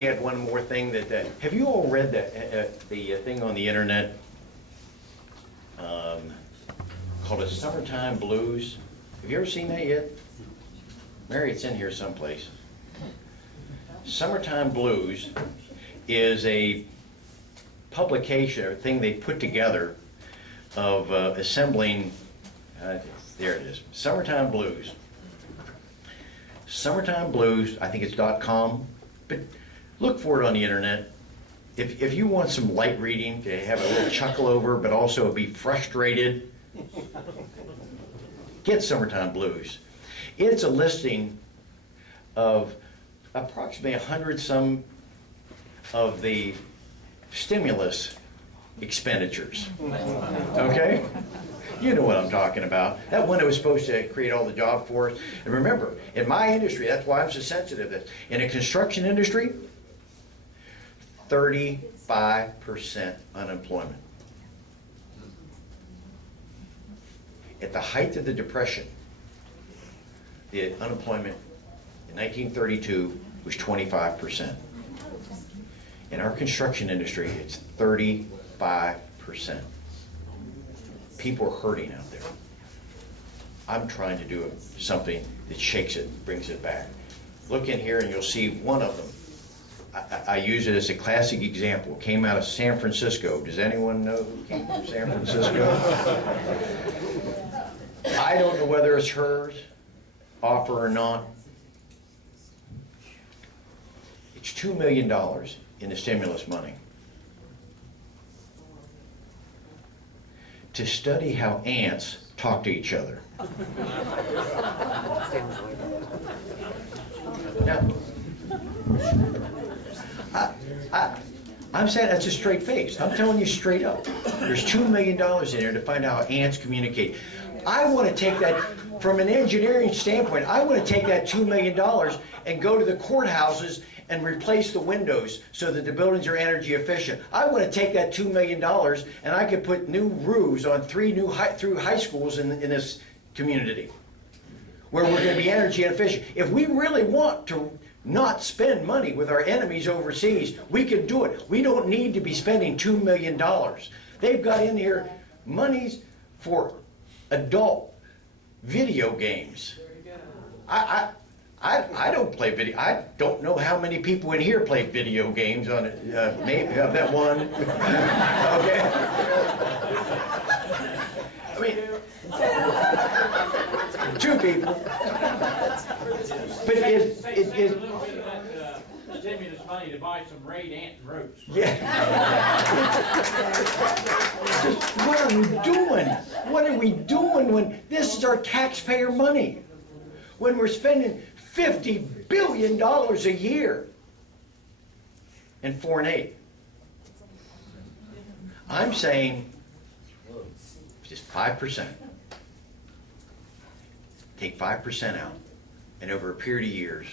Had one more thing that, have you all read the thing on the internet called a Summertime Blues? Have you ever seen that yet? Mary, it's in here someplace. Summertime Blues is a publication or thing they put together of assembling, there it is, Summertime Blues. Summertime Blues, I think it's .com, but look for it on the internet. If you want some light reading to have a little chuckle over, but also be frustrated, get Summertime Blues. It's a listing of approximately 100 some of the stimulus expenditures. Okay? You know what I'm talking about. That one that was supposed to create all the job for us. And remember, in my industry, that's why I'm so sensitive to this. In a construction industry, 35% unemployment. At the height of the Depression, the unemployment in 1932 was 25%. In our construction industry, it's 35%. People are hurting out there. I'm trying to do something that shakes it, brings it back. Look in here and you'll see one of them. I use it as a classic example. It came out of San Francisco. Does anyone know who came from San Francisco? I don't know whether it's hers, offer or not. It's $2 million in the stimulus money to study how ants talk to each other. Now, I'm saying that's a straight face. I'm telling you straight up. There's $2 million in there to find out how ants communicate. I want to take that, from an engineering standpoint, I want to take that $2 million and go to the courthouses and replace the windows so that the buildings are energy efficient. I want to take that $2 million and I could put new roofs on 3 new high schools in this community where we're going to be energy efficient. If we really want to not spend money with our enemies overseas, we can do it. We don't need to be spending $2 million. They've got in here monies for adult video games. I don't play video. I don't know how many people in here play video games on it. Maybe I've got one. Okay. I mean, 2 people. But is stimulus money to buy some raid ant and ropes. Yeah. What are we doing? What are we doing when this is our taxpayer money? When we're spending $50 billion a year in foreign aid. I'm saying just 5%. Take 5% out, and over a period of years,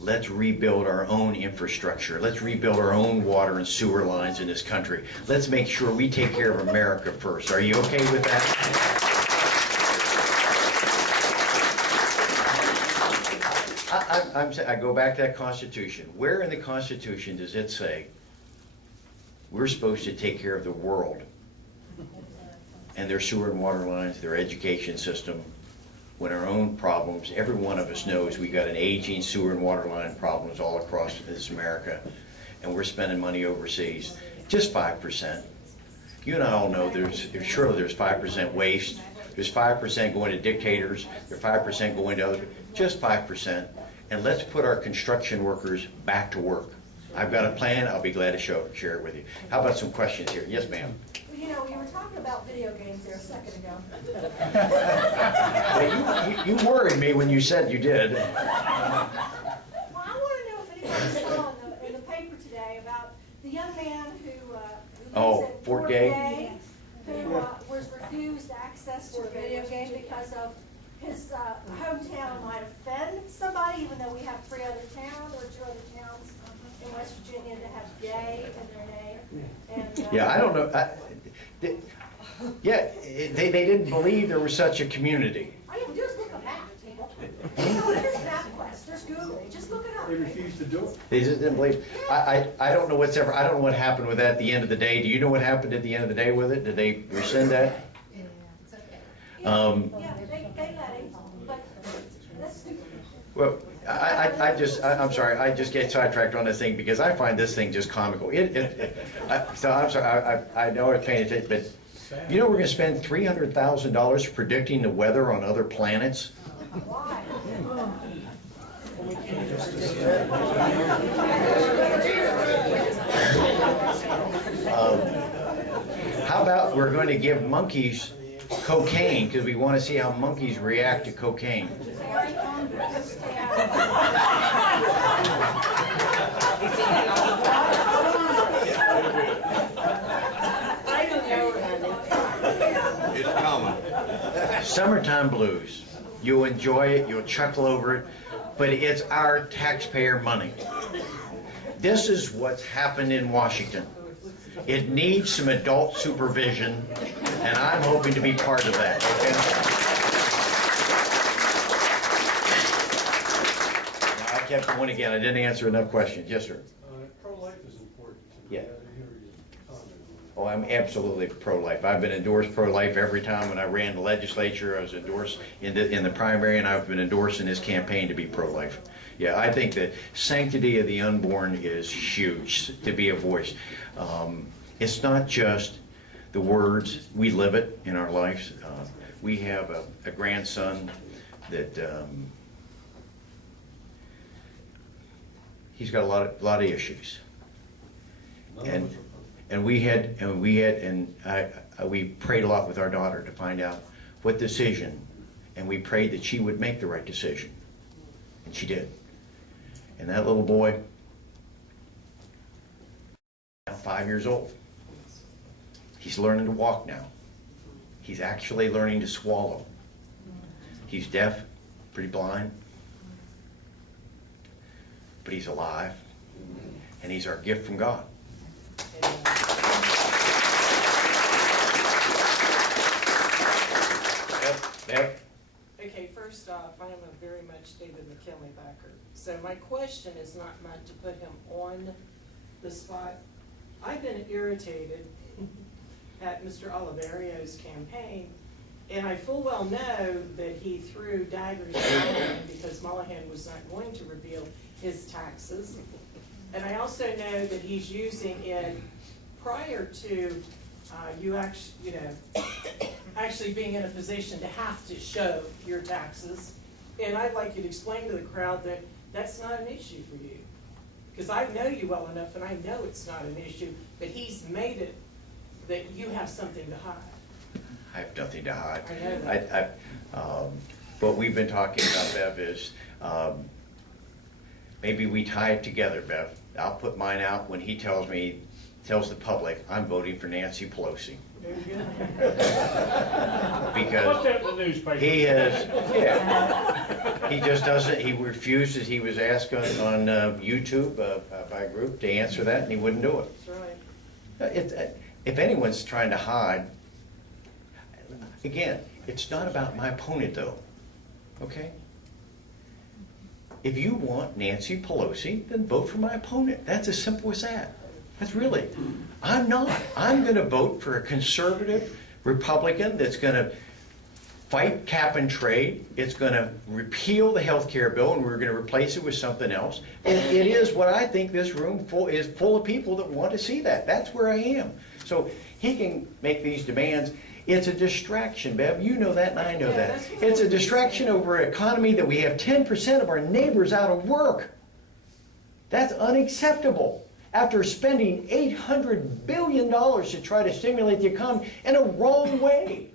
let's rebuild our own infrastructure. Let's rebuild our own water and sewer lines in this country. Let's make sure we take care of America first. Are you okay with that? I go back to that Constitution. Where in the Constitution does it say we're supposed to take care of the world and their sewer and water lines, their education system, when our own problems, every one of us knows we got an aging sewer and water line problems all across this America, and we're spending money overseas. Just 5%. You and I all know surely there's 5% waste. There's 5% going to dictators. There's 5% going to other. Just 5%. And let's put our construction workers back to work. I've got a plan. I'll be glad to share it with you. How about some questions here? Yes, ma'am. You know, you were talking about video games there a second ago. Well, you worried me when you said you did. Well, I want to know if anybody saw in the paper today about the young man who lives at Fort Gay, who was refused access to a video game because of his hometown might offend somebody, even though we have 3 other towns or 2 other towns in West Virginia that have gay in their name. And, yeah, I don't know. Yeah, they didn't believe there was such a community. I mean, just look at map, people. You know, there's MapQuest, there's Google. Just look it up. They refuse to do it. They just didn't believe. I don't know I don't know what happened with that at the end of the day. Do you know what happened at the end of the day with it? Did they rescind that? Yeah, they let him, but that's stupid. Well, I'm sorry, I just get sidetracked on this thing because I find this thing just comical. So I'm sorry, I know I'm paying attention, but you know we're gonna spend $300,000 predicting the weather on other planets? Why? How about we're going to give monkeys cocaine because we want to see how monkeys react to cocaine? It's common. Summertime blues. You'll enjoy it, you'll chuckle over it, but it's our taxpayer money. This is what's happened in Washington. It needs some adult supervision, and I'm hoping to be part of that, okay? Now, I kept going again. I didn't answer enough questions. Yes, sir. Pro-life is important to me. Yeah. I didn't hear your comment on Oh, I'm absolutely pro-life. I've been endorsed pro-life every time when I ran the legislature. I was endorsed in the primary, and I've been endorsed in this campaign to be pro-life. Yeah, I think the sanctity of the unborn is huge, to be a voice. It's not just the words. We live it in our lives. We have a grandson that he's got a lot of issues. it. We prayed a lot with our daughter to find out what decision, and we prayed that she would make the right decision, and she did. And that little boy, now 5 years old, he's learning to walk now. He's actually learning to swallow. He's deaf, pretty blind, but he's alive, and he's our gift from God. Yep. Okay, first off, I am a very much David McKinley backer. So my question is not meant to put him on the spot. I've been irritated at Mr. Oliverio's campaign, and I full well know that he threw daggers at Mollahan because Mollahan was not going to reveal his taxes. And I also know that he's using it prior to you actually being in a position to have to show your taxes. And I'd like you to explain to the crowd that that's not an issue for you. Because I know you well enough and I know it's not an issue, but he's made it that you have something to hide. I have nothing to hide. I know that. What we've been talking about, Bev, is maybe we tie it together, Bev. I'll put mine out when he tells the public, I'm voting for Nancy Pelosi. Very good. Because What's that in the newspaper? he is, yeah. He just doesn't, he refuses, he was asked on YouTube by a group to answer that, and he wouldn't do it. That's right. If anyone's trying to hide, again, it's not about my opponent though, okay? If you want Nancy Pelosi, then vote for my opponent. That's as simple as that. That's really, I'm not. I'm gonna vote for a conservative Republican that's gonna fight cap and trade. It's gonna repeal the health care bill, and we're gonna replace it with something else. And it is what I think this room is full of people that want to see that. That's where I am. So he can make these demands. It's a distraction, Bev. You know that, and I know that. It's a distraction over an economy that we have 10% of our neighbors out of work. That's unacceptable. After spending $800 billion to try to stimulate the economy in a wrong way.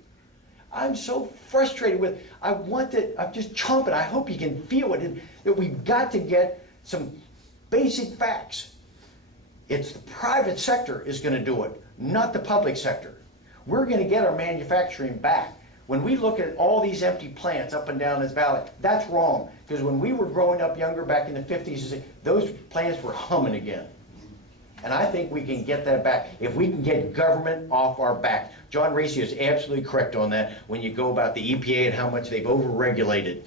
I'm so frustrated with, I'm just chomping. I hope you can feel it, that we've got to get some basic facts. It's the private sector is going to do it, not the public sector. We're going to get our manufacturing back. When we look at all these empty plants up and down this valley, that's wrong. Because when we were growing up younger back in the 50s, those plants were humming again. And I think we can get that back if we can get government off our back. John Racy is absolutely correct on that when you go about the EPA and how much they've overregulated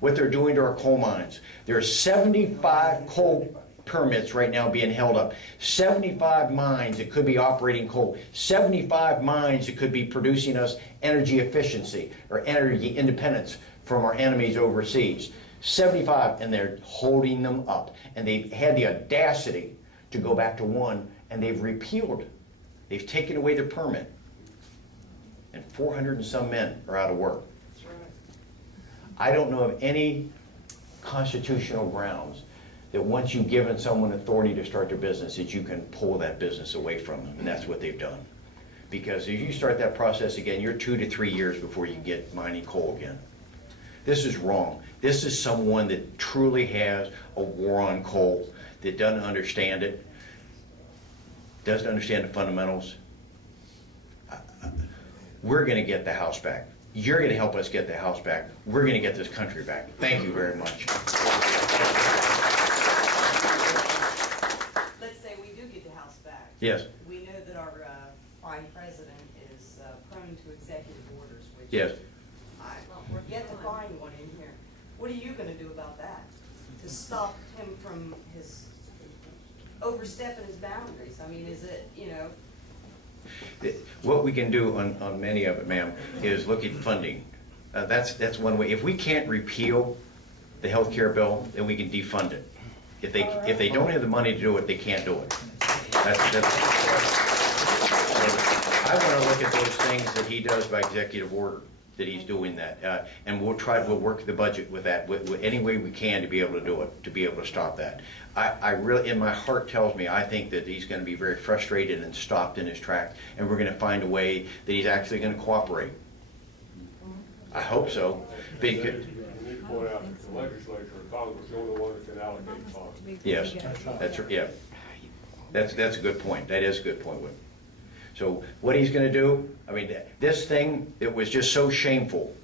what they're doing to our coal mines. There are 75 coal permits right now being held up. 75 mines that could be operating coal. 75 mines that could be producing us energy efficiency or energy independence from our enemies overseas. 75, and they're holding them up. And they've had the audacity to go back to one, and they've repealed. They've taken away their permit. And 400 and some men are out of work. That's right. I don't know of any constitutional grounds that once you've given someone authority to start their business, that you can pull that business away from them, and that's what they've done. Because if you start that process again, you're 2 to 3 years before you can get mining coal again. This is wrong. This is someone that truly has a war on coal, that doesn't understand it, doesn't understand the fundamentals. We're going to get the House back. You're going to help us get the House back. We're going to get this country back. Thank you very much. Let's say we do get the House back. Yes. We know that our fine president is prone to executive orders, which Yes. we're yet to find one in here. What are you going to do about that? To stop him from his overstepping his boundaries? I mean, is it, you know? What we can do on many of it, ma'am, is look at funding. That's one way. If we can't repeal the health care bill, then we can defund it. If they don't have the money to do it, they can't do it. So I want to look at those things that he does by executive order, that he's doing that. And we'll work the budget with that, with any way we can to be able to do it, to be able to stop that. I really, in my heart tells me, I think that he's going to be very frustrated and stopped in his tracks, and we're going to find a way that he's actually going to cooperate. I hope so. Because, You need to point out that the legislature and Congress are the only one that can allocate funds. yes, yeah. That's a good point. That is a good point, Whit. So what he's going to do, I mean, this thing, it was just so shameful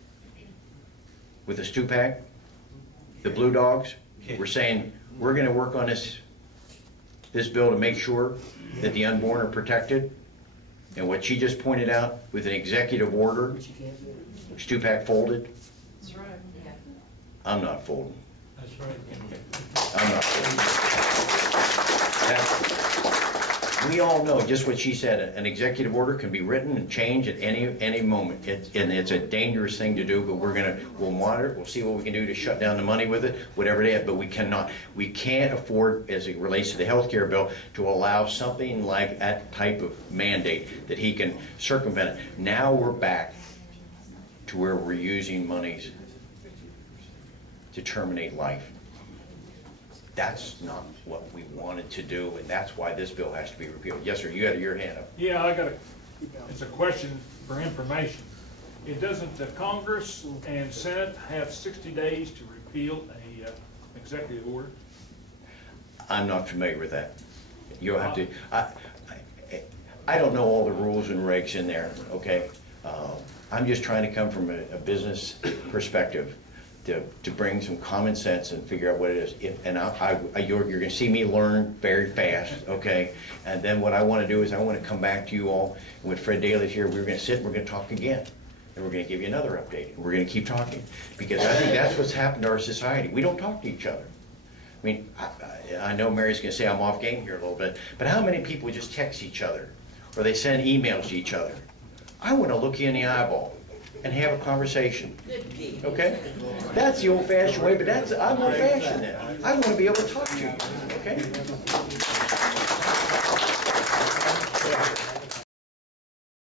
with the Stupak, the Blue Dogs. We're saying, we're going to work on this bill to make sure that the unborn are protected. And what she just pointed out with an executive order, Stupak folded. That's right. Yeah. I'm not folding. That's right. I'm not folding. We all know just what she said. An executive order can be written and changed at any moment. And it's a dangerous thing to do, but we'll monitor it. We'll see what we can do to shut down the money with it, whatever it is. But we can't afford, as it relates to the health care bill, to allow something like that type of mandate that he can circumvent it. Now we're back to where we're using monies to terminate life. That's not what we wanted to do, and that's why this bill has to be repealed. Yes, sir, you had your hand up. Yeah, it's a question for information. Doesn't the Congress and Senate have 60 days to repeal a executive order? I'm not familiar with that. You'll have to, I don't know all the rules and regs in there, okay? I'm just trying to come from a business perspective to bring some common sense and figure out what it is. You're going to see me learn very fast, okay? And then what I want to do is I want to come back to you all. And when Fred Daly's here, we're going to sit and we're going to talk again. And we're going to give you another update. And we're going to keep talking. Because I think that's what's happened to our society. We don't talk to each other. I mean, I know Mary's going to say I'm off game here a little bit, but how many people just text each other or they send emails to each other? I want to look you in the eyeball and have a conversation, okay? That's the old-fashioned way, but I'm old-fashioned then. I want to be able to talk to you, okay?